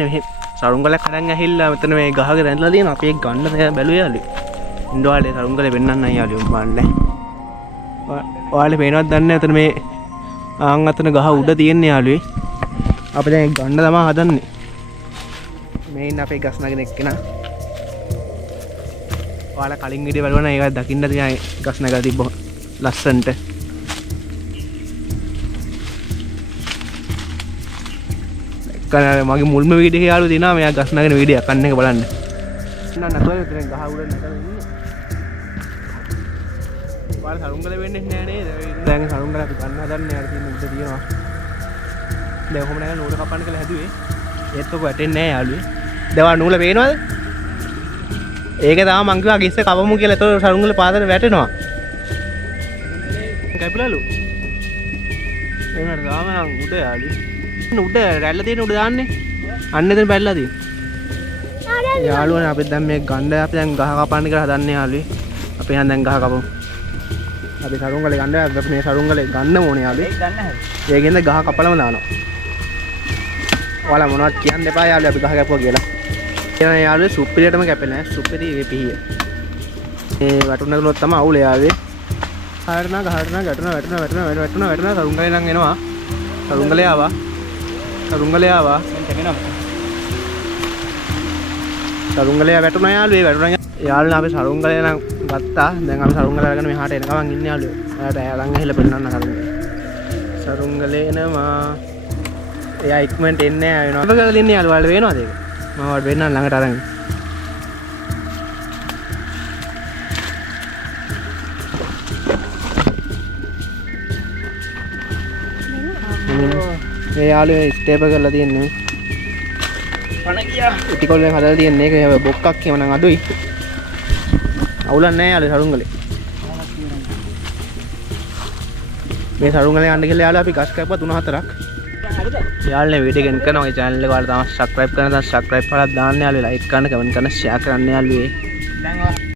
නේ සරුංගලක් හදන් ඇහිල්ලා මෙතන මේ ගහක රැඳලා තියෙන අපි ඒක ගන්න බැලුවේ යාළුවෝ. ඉන්දවාලේ සරුංගලේ වෙන්නන්න යාළුවෝ බලන්න. ඔයාලේ පේනවද දන්නේ නැහැ එතන මේ ආන් අතන ගහ උඩ තියෙන යාළුවේ. අපි දැන් ඒක ගන්න තමයි හදන්නේ. මේ ඉන්න අපේ ගස් නගන එක්කෙනා. ඔයාලා කලින් වීඩියෝ බලුවා නම් ඒක දකින්න තියන ගස් නගලා තිබ්බ ලස්සන්ට. මගේ මුල්ම වීඩියෝ යාළුවෝ දිනවා මෙයා ගස් නගන වීඩියෝ අකන්න එක බලන්න. නෑ නැතුව මෙතන ගහ උඩ නැතල ඉන්නේ. ඔයාලා සරුංගල වෙන්නේ නැහැ නේද? දැන් සරුංගල අපි ගන්න හදන්නේ යාර තියෙන උඩ තියෙනවා. දැන් කොහොම නැගලා නූල කපන්න කියලා හැදුවේ. ඒත් ඔක වැටෙන්නේ නැහැ යාළුවේ. දැන් නූල පේනවද? ඒක තමයි මං කිව්වා ගිස්ස කවමු කියලා. ඒතකොට සරුංගල පාදට වැටෙනවා. කැපිලාලු. එන්නට දාම නම් උඩ යාළුවේ. උඩ රැල්ල තියෙන උඩ දාන්නේ. අන්න එතන බැලලා තියෙන්නේ. යාළුවනේ අපි දැන් මේ ගන්න අපි දැන් ගහ කපන්න කියලා හදන්නේ යාළුවේ. අපි දැන් ගහ කපමු. අපි සරුංගලේ ගන්න අපි මේ සරුංගලේ ගන්න ඕනේ යාළුවේ. ඒක ගන්න හැබැයි. ඒකෙන්ද ගහ කපලම දානවා. ඔයාලා මොනවද කියන්න එපා යාළුවේ අපි ගහ කැපුවා කියලා. එනවා යාළුවේ සුප්පිරියටම කැපෙන්නේ නැහැ. සුප්පිරි මේ පිහිය. මේ වටුන ගලොත් තමයි අවුල යාළුවේ. හරනා ගහරනා වැටුණා සරුංගලේ නම් එනවා. සරුංගලේ ආවා. සරුංගලේ ආවා. සරුංගලේ වැටුණා යාළුවේ වැටුණා. යාළුවා අපි සරුංගලේ නම් ගත්තා. දැන් අපි සරුංගලේ අරගෙන මෙහාට එන ගමන් ඉන්නේ යාළුවේ. එයාට ළඟ ඇහිලා පෙන්නන්න සරුංගලේ. සරුංගලේ එනවා. එයා ඉක්මනට එන්නේ නැහැ වෙනවා. මොකද කරලා ඉන්නේ යාළුවා? වලට වෙනවද ඒක? මම වලට වෙන්නම් ළඟට අරන්. මේ යාළුවේ ස්ටේප් එක කරලා තියන්නේ. පණ ගියා. ඉටිකොල්ලෙන් හදලා තියන්නේ. ඒක බොක්කක් කියම නම් අඩුයි. අවුලක් නැහැ යාළුවේ සරුංගලේ. මේ සරුංගලේ යන්න කියලා යාළුවා අපි ගස් කැපුවා 3-4ක්. යාළුවනේ වීඩියෝ එක කරනවා. මේ channel එක ඔයාලා තාම subscribe කරන්න නැත්නම් subscribe කරලා දාන්න යාළුවේ. like කරන්න, comment කරන්න, share කරන්න යාළුවේ. දැන්